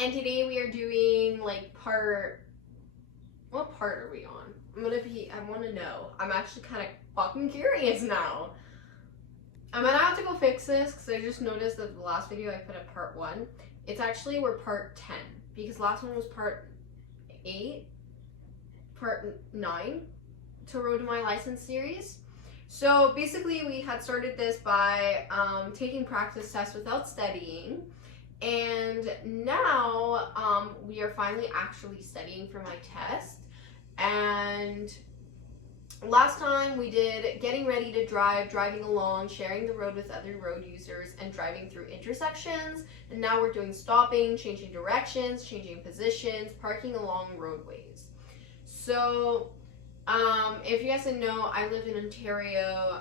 And today we are doing like what part are we on? I want to know. I'm actually kind of fucking curious now. I'm gonna have to go fix this because I just noticed that the last video I put at part 1. It's actually we're part 10 because last one was part 8, part 9 to Road to My License series. So basically we had started this by taking practice tests without studying. And now we are finally actually studying for my test. And last time we did getting ready to drive, driving along, sharing the road with other road users, and driving through intersections. And now we're doing stopping, changing directions, changing positions, parking along roadways. So if you guys didn't know, I live in Ontario,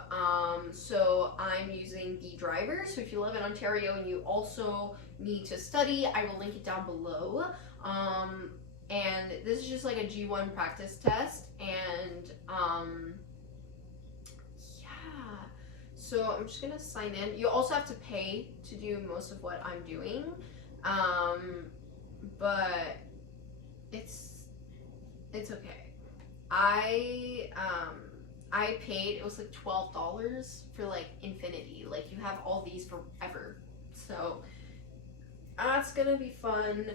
so I'm using the driver. So if you live in Ontario and you also need to study, I will link it down below. And this is just like a G1 practice test, and yeah. So I'm just gonna sign in. You also have to pay to do most of what I'm doing, but it's okay. I paid, it was like $12 for like infinity. Like you have all these forever. So that's gonna be fun.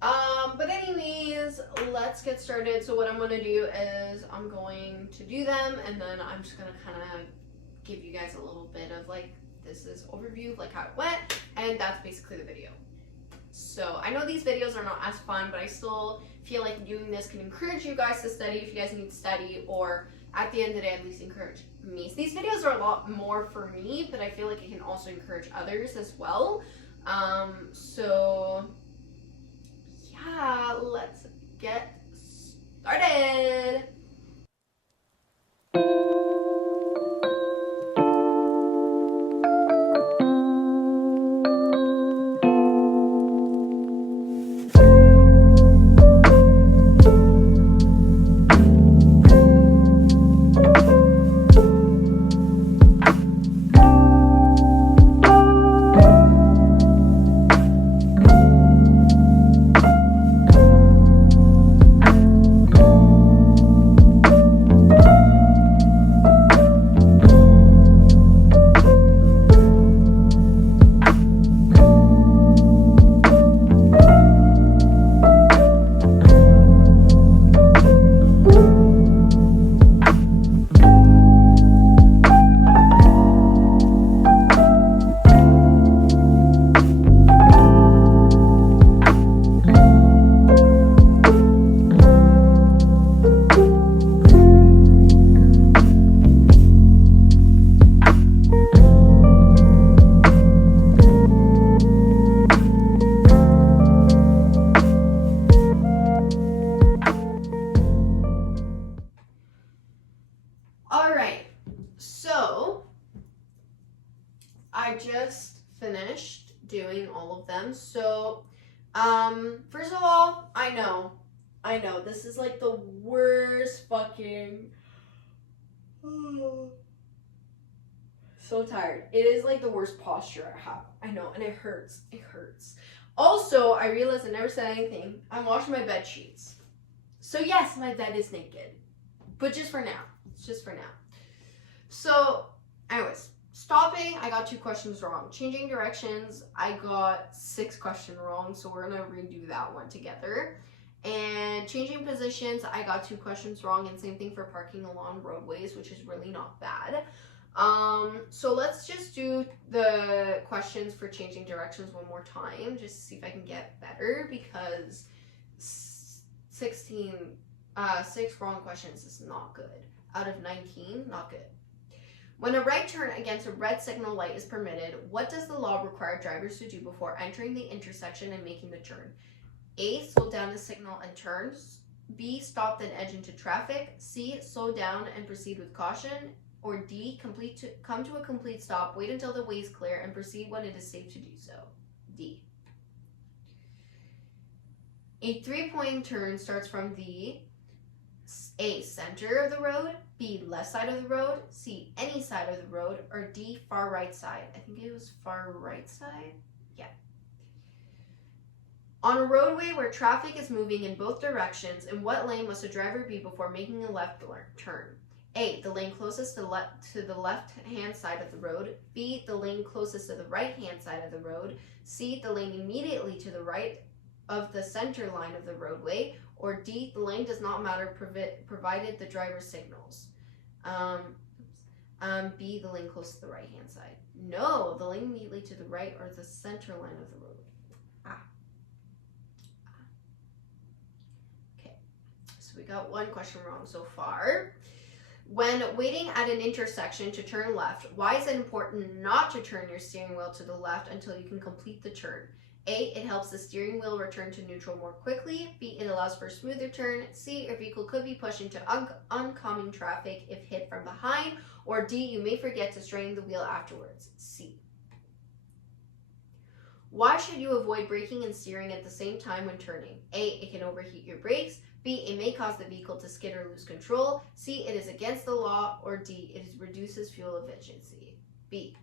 But anyways, let's get started. So what I'm gonna do is I'm going to do them, and then I'm just gonna kind of give you guys a little bit of like, this is overview of like how it went, and that's basically the video. So I know these videos are not as fun, but I still feel like doing this can encourage you guys to study if you guys need to study, or at the end of the day at least encourage me. So these videos are a lot more for me, but I feel like it can also encourage others as well. So yeah, let's get started. I just finished doing all of them. So, first of all, I know, this is like the worst fucking, so tired. It is like the worst posture I have. I know, and it hurts. Also, I realized I never said anything. I'm washing my bed sheets. So yes, my bed is naked, but just for now. It's just for now. So, anyways. Stopping, I got 2 questions wrong. Changing directions, I got 6 questions wrong, so we're gonna redo that one together. And changing positions, I got 2 questions wrong, and same thing for parking along roadways, which is really not bad. So let's just do the questions for changing directions one more time, just to see if I can get better, because 6 wrong questions is not good. Out of 19, not good. When a right turn against a red signal light is permitted, what does the law require drivers to do before entering the intersection and making the turn? A, slow down the signal and turns. B, stop then edge into traffic. C, slow down and proceed with caution. Or D, come to a complete stop, wait until the way is clear, and proceed when it is safe to do so. D. A 3-point turn starts from the A, center of the road, B, left side of the road, C, any side of the road, or D, far right side. I think it was far right side. Yeah. On a roadway where traffic is moving in both directions, in what lane must a driver be before making a left turn? A, the lane closest to the left-hand side of the road. B, the lane closest to the right-hand side of the road. C, the lane immediately to the right of the center line of the roadway. Or D, the lane does not matter provided the driver signals. B, the lane closest to the right-hand side. No, the lane immediately to the right or the center line of the road. Okay, so we got 1 question wrong so far. When waiting at an intersection to turn left, why is it important not to turn your steering wheel to the left until you can complete the turn? A, it helps the steering wheel return to neutral more quickly. B, it allows for a smoother turn. C, your vehicle could be pushed into oncoming traffic if hit from behind. Or D, you may forget to straighten the wheel afterwards. C. Why should you avoid braking and steering at the same time when turning? A, it can overheat your brakes. B, it may cause the vehicle to skid or lose control. C, it is against the law. Or D, it reduces fuel efficiency. B.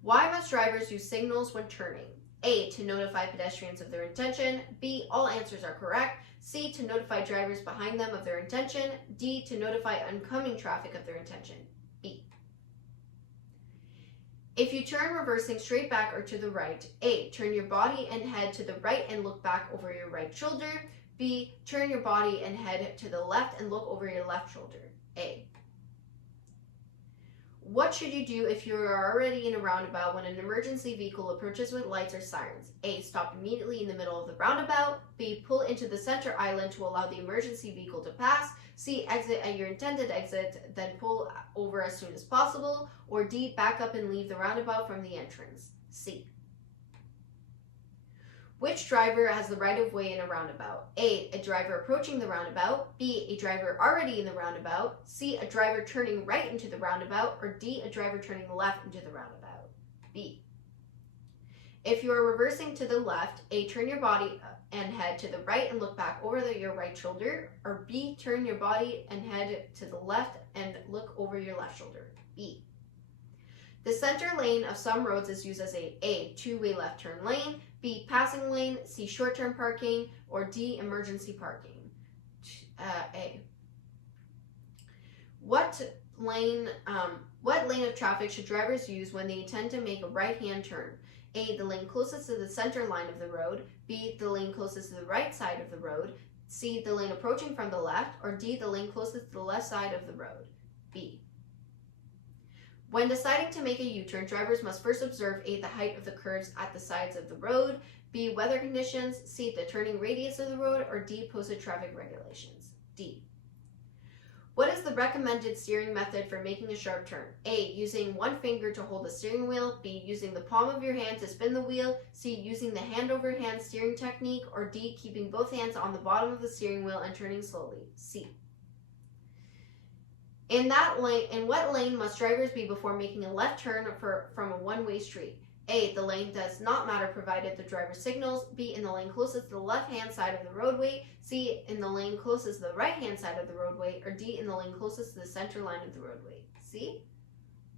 Why must drivers use signals when turning? A, to notify pedestrians of their intention. B, all answers are correct. C, to notify drivers behind them of their intention. D, to notify oncoming traffic of their intention. B. If you turn reversing straight back or to the right, A, turn your body and head to the right and look back over your right shoulder. B, turn your body and head to the left and look over your left shoulder. A. What should you do if you are already in a roundabout when an emergency vehicle approaches with lights or sirens? A, stop immediately in the middle of the roundabout. B, pull into the center island to allow the emergency vehicle to pass. C, exit at your intended exit, then pull over as soon as possible. Or D, back up and leave the roundabout from the entrance. C. Which driver has the right of way in a roundabout? A, a driver approaching the roundabout. B, a driver already in the roundabout. C, a driver turning right into the roundabout. Or D, a driver turning left into the roundabout. B. If you are reversing to the left, A, turn your body and head to the right and look back over your right shoulder. Or B, turn your body and head to the left and look over your left shoulder. B. The center lane of some roads is used as A, two-way left turn lane, B, passing lane, C, short-term parking, or D, emergency parking. A. What lane of traffic should drivers use when they intend to make a right-hand turn? A, the lane closest to the center line of the road, B, the lane closest to the right side of the road, C, the lane approaching from the left, or D, the lane closest to the left side of the road. B. When deciding to make a U-turn, drivers must first observe A, the height of the curves at the sides of the road, B, weather conditions, C, the turning radius of the road, or D, posted traffic regulations. D. What is the recommended steering method for making a sharp turn? A, using one finger to hold the steering wheel, B, using the palm of your hand to spin the wheel, C, using the hand over hand steering technique, or D, keeping both hands on the bottom of the steering wheel and turning slowly. C. In what lane must drivers be before making a left turn from a one-way street? A, the lane does not matter provided the driver signals. B, in the lane closest to the left-hand side of the roadway. C, in the lane closest to the right-hand side of the roadway. Or D, in the lane closest to the center line of the roadway. C?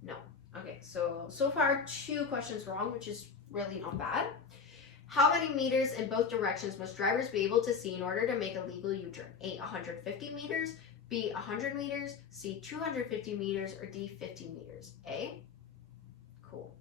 No. Okay, so far 2 questions wrong, which is really not bad. How many meters in both directions must drivers be able to see in order to make a legal U-turn? A, 150 meters. B, 100 meters, C, 250 meters, or D, 50 meters? A? Cool.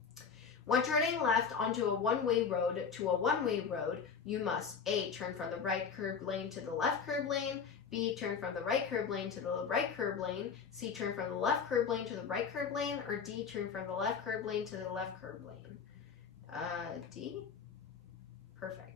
When turning left onto a one-way road to a one-way road, you must A, turn from the right curb lane to the left curb lane, B, turn from the right curb lane to the right curb lane, C, turn from the left curb lane to the right curb lane, or D, turn from the left curb lane to the left curb lane? D? Perfect.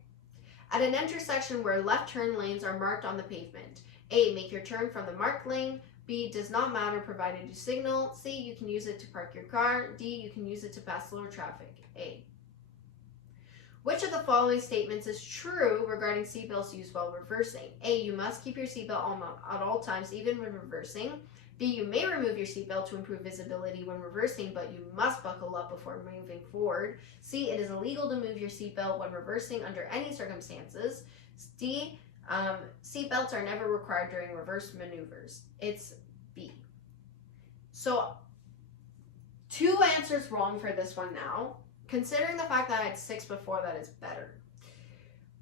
At an intersection where left turn lanes are marked on the pavement, A, make your turn from the marked lane, B, does not matter provided you signal, C, you can use it to park your car, D, you can use it to pass slower traffic. A. Which of the following statements is true regarding seatbelts used while reversing? A, you must keep your seatbelt on at all times, even when reversing. B, you may remove your seatbelt to improve visibility when reversing, but you must buckle up before moving forward. C, it is illegal to move your seatbelt when reversing under any circumstances. D, seatbelts are never required during reverse maneuvers. It's B. So, 2 answers wrong for this one now. Considering the fact that I had 6 before, that is better.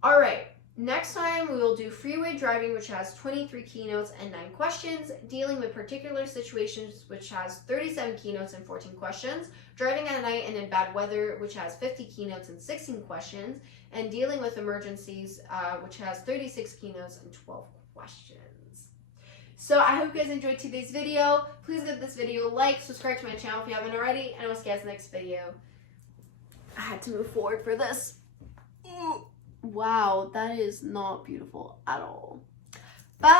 All right, next time we will do freeway driving, which has 23 keynotes and 9 questions, dealing with particular situations, which has 37 keynotes and 14 questions, driving at night and in bad weather, which has 50 keynotes and 16 questions, and dealing with emergencies, which has 36 keynotes and 12 questions. So I hope you guys enjoyed today's video. Please give this video a like, subscribe to my channel if you haven't already, and I will see you guys next video. I had to move forward for this. Wow, that is not beautiful at all. Bye!